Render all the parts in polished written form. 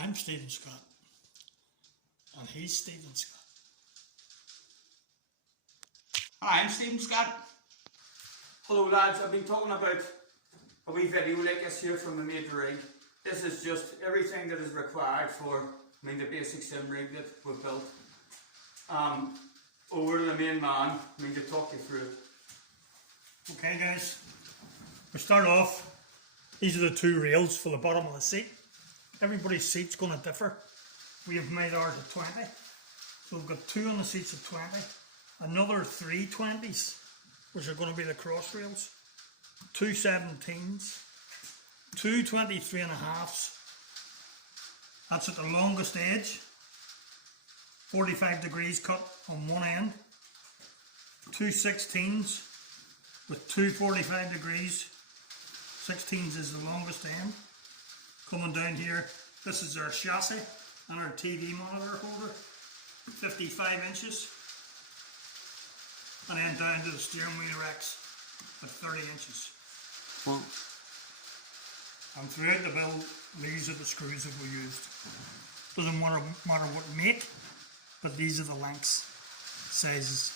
I'm Stephen Scott, and he's Stephen Scott. Hi, I'm Stephen Scott. Hello lads, I've been talking about a wee video like this here from the made rig. This is just everything that is required for the basic sim rig that we've built. Over to the main man, to talk you through it. Okay guys, we start off, these are the two rails for the bottom of the seat. Everybody's seat's going to differ. We have made ours at 20. So we've got two on the seats at 20, another three 20s, which are going to be the cross rails, two 17s, two 23.5s, that's at the longest edge, 45 degrees cut on one end, two 16s with two 45 degrees, 16s is the longest end. Coming down here, this is our chassis and our TV monitor holder, 55 inches, and then down to the steering wheel racks at 30 inches. Well, and throughout the build, these are the screws that we used. Doesn't matter what make, but these are the lengths, sizes.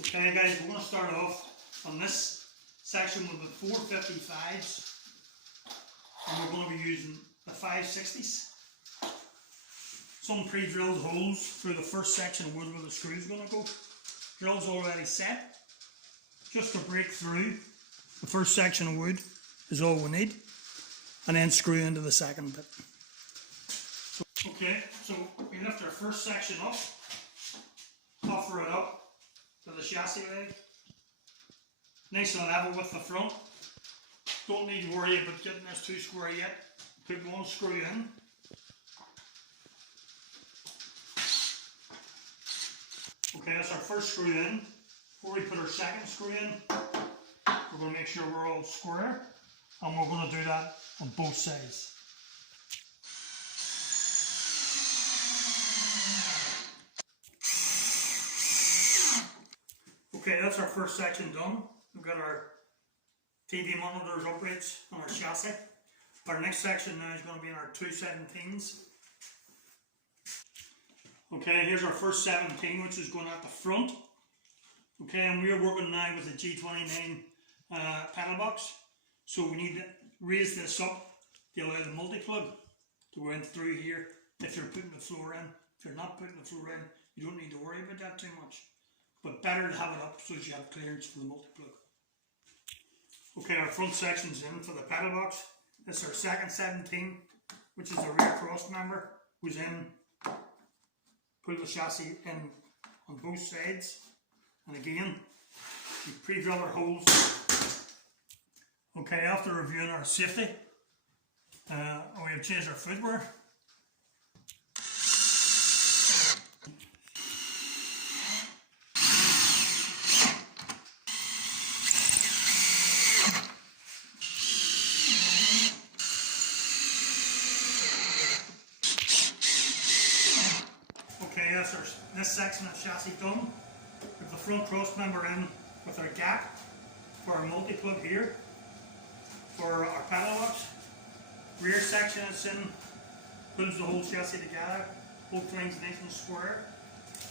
Okay guys, we're going to start off on this section with the 455s, and we're going to be using the 560s. Some pre-drilled holes through the first section of wood where the screw is going to go. Drill's already set. Just to break through the first section of wood is all we need, and then screw into the second bit. Okay, so we lift our first section up, offer it up to the chassis leg, nice and level with the front. Don't need to worry about getting this too square yet. Put one screw in. Okay, that's our first screw in. Before we put our second screw in, we're going to make sure we're all square, and we're going to do that on both sides. Okay, that's our first section done. We've got our TV monitors uprights on our chassis. Our next section now is going to be in our two 17s. Okay, here's our first 17, which is going at the front. Okay, and we're working now with the G29 pedal box. So we need to raise this up to allow the multi-plug to go in through here if you're putting the floor in. If you're not putting the floor in, you don't need to worry about that too much. But better to have it up so that you have clearance for the multi-plug. Okay, our front section's in for the pedal box. This is our second 17, which is a rear cross member, goes in, pull the chassis in on both sides, and again, we pre-drill our holes. Okay, after reviewing our safety, we have changed our footwear. This section of chassis done. With the front cross member in with our gap for our multi-plug here, for our pedal box. Rear section is in, pulls the whole chassis together, both things nice and square.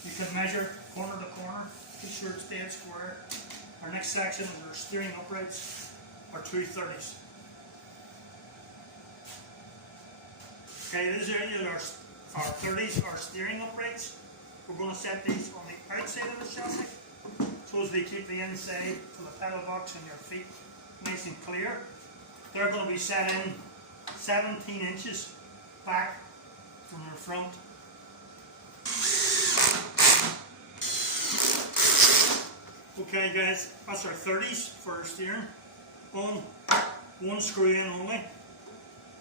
You can measure corner to corner, make sure it stays square. Our next section is our steering uprights, our two 30s. Okay, these are our 30s, our steering uprights. We're going to set these on the outside of the chassis, so as they keep the inside of the pedal box and your feet nice and clear. They're going to be set in 17 inches back from the front. Okay guys, that's our 30s for our steering. One screw in only.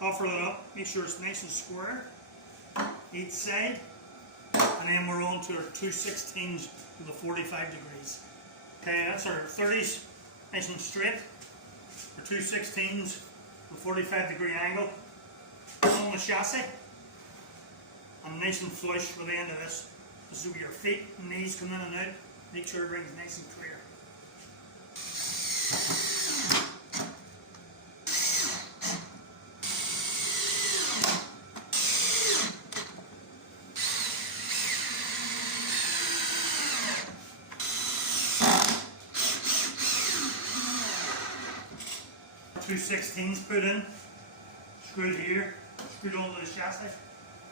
Offer it up, make sure it's nice and square each side. And then we're on to our two 16s with the 45 degrees. Okay, that's our 30s, nice and straight. Our two 16s with 45 degree angle on the chassis. And nice and flush with the end of this. This is where your feet and knees come in and out. Make sure everything's nice and clear. two 16s put in, screwed here, screwed onto the chassis.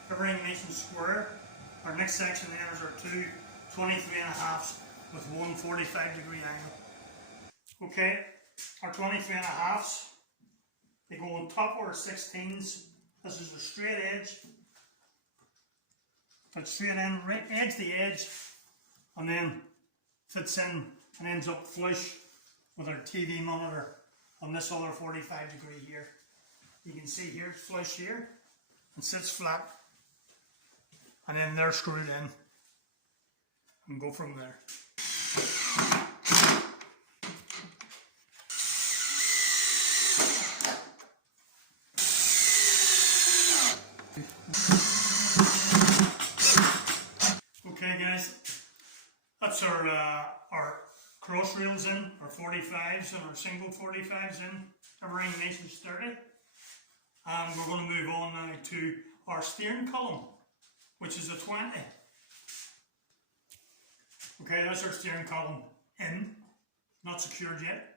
Everything nice and square. Our next section then is our two 23.5s with one 45-degree angle. Okay, our 23.5s, they go on top of our 16s. This is a straight edge. It's straight in, right edge to edge, and then fits in and ends up flush with our TV monitor on this other 45-degree here. You can see here, it's flush here, and sits flat, and then they're screwed in, and go from there. Okay guys, that's our cross rails in, our 45s and our single 45s in, everything nice and sturdy. And we're going to move on now to our steering column, which is a 20. Okay, that's our steering column in, not secured yet.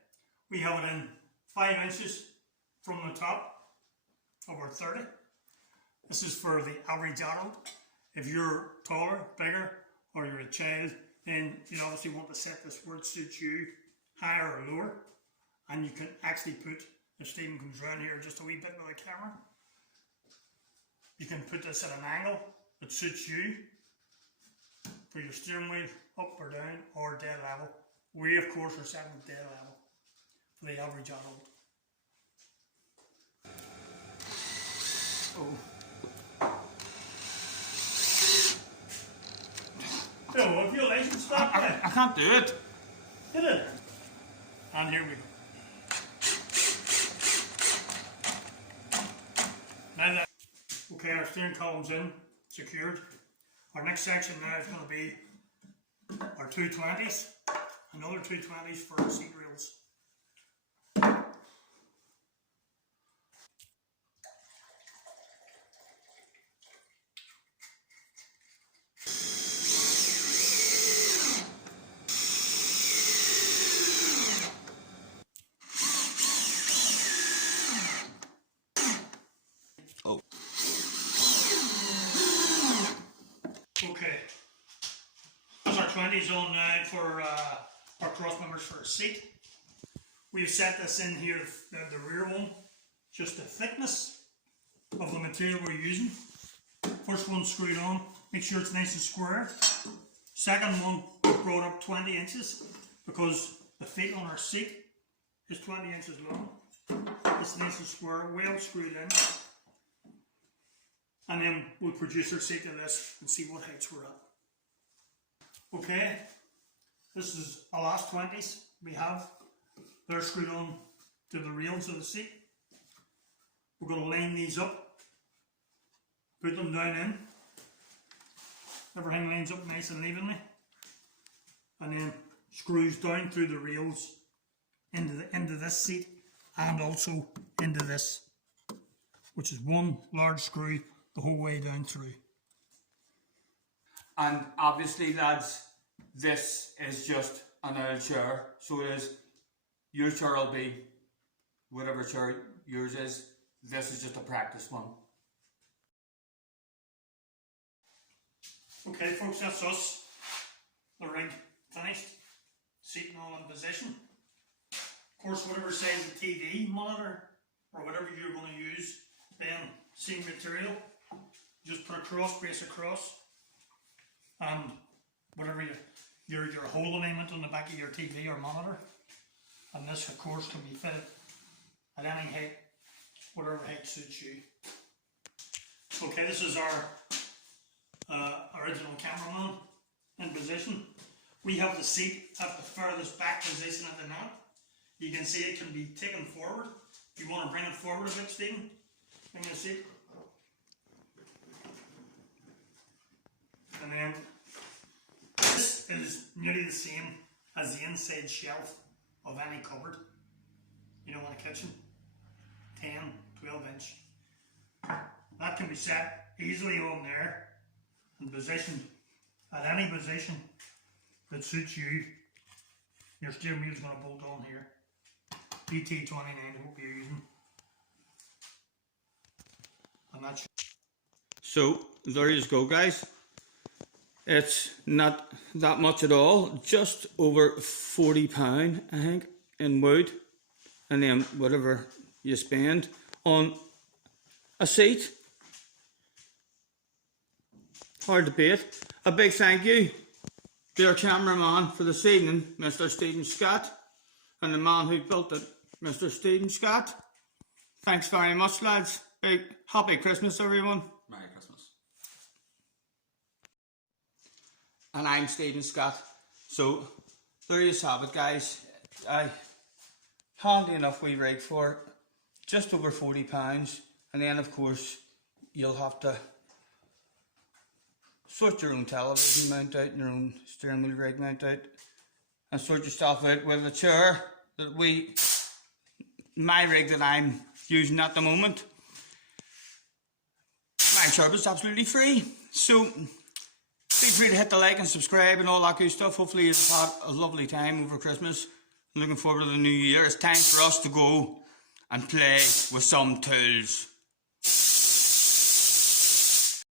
We have it in 5 inches from the top of our 30. This is for the average adult. If you're taller, bigger, or you're a child, then you obviously want to set this where it suits you, higher or lower. And you can actually put, if Stephen comes around here just a wee bit with the camera, you can put this at an angle that suits you for your steering wheel, up or down, or dead level. We of course are setting it dead level for the average adult. Oh. So, if your license stop there. I can't do it. Get it. And here we go. Now that, okay, our steering column's in, secured. Our next section now is going to be our 220s, another 220s for our seat rails. Okay, there's our 20s on now for our cross members for a seat. We've set this in here, the rear one, just the thickness of the material we're using. First one screwed on, make sure it's nice and square. Second one, we brought up 20 inches because the feet on our seat is 20 inches long. It's nice and square, well screwed in. And then we'll produce our seat to this and see what heights we're at. Okay, this is our last 20s we have. They're screwed on to the rails of the seat. We're going to line these up, put them down in. Everything lines up nice and evenly. And then screws down through the rails into this seat and also into this, which is one large screw the whole way down through. And obviously, lads, this is just an old chair. So it is, your chair will be whatever chair yours is. This is just a practice one. Okay folks, that's us. The rig finished. Seat all in position. Of course, whatever size of TV monitor or whatever you're going to use, then same material. Just put a cross brace across, and whatever your hole alignment on the back of your TV or monitor. And this, of course, can be fitted at any height, whatever height suits you. Okay, this is our original cameraman in position. We have the seat at the furthest back position of the nap. You can see it can be taken forward. If you want to bring it forward a bit, Stephen, bring the seat. And then this is nearly the same as the inside shelf of any cupboard, you know, in a kitchen. 10, 12 inch. That can be set easily on there and positioned at any position that suits you. Your steering wheel is going to bolt on here. GT29 what we're using. And that's So there you go, guys. It's not that much at all, just over £40 I think in wood, and then whatever you spend on a seat. Hard to beat. A big thank you to our cameraman for this evening, Mr. Stephen Scott, and the man who built it, Mr. Stephen Scott. Thanks very much, lads. Big happy Christmas, everyone. Merry Christmas. And I'm Stephen Scott. So there you have it, guys. Handy enough wee rig for just over £40, and then of course you'll have to sort your own television mount out and your own steering wheel rig mount out, and sort your stuff out with a chair that my rig that I'm using at the moment. My chair is absolutely free, so feel free to hit the like and subscribe and all that good stuff. Hopefully you've had a lovely time over Christmas. I'm looking forward to the new year. It's time for us to go and play with some tools.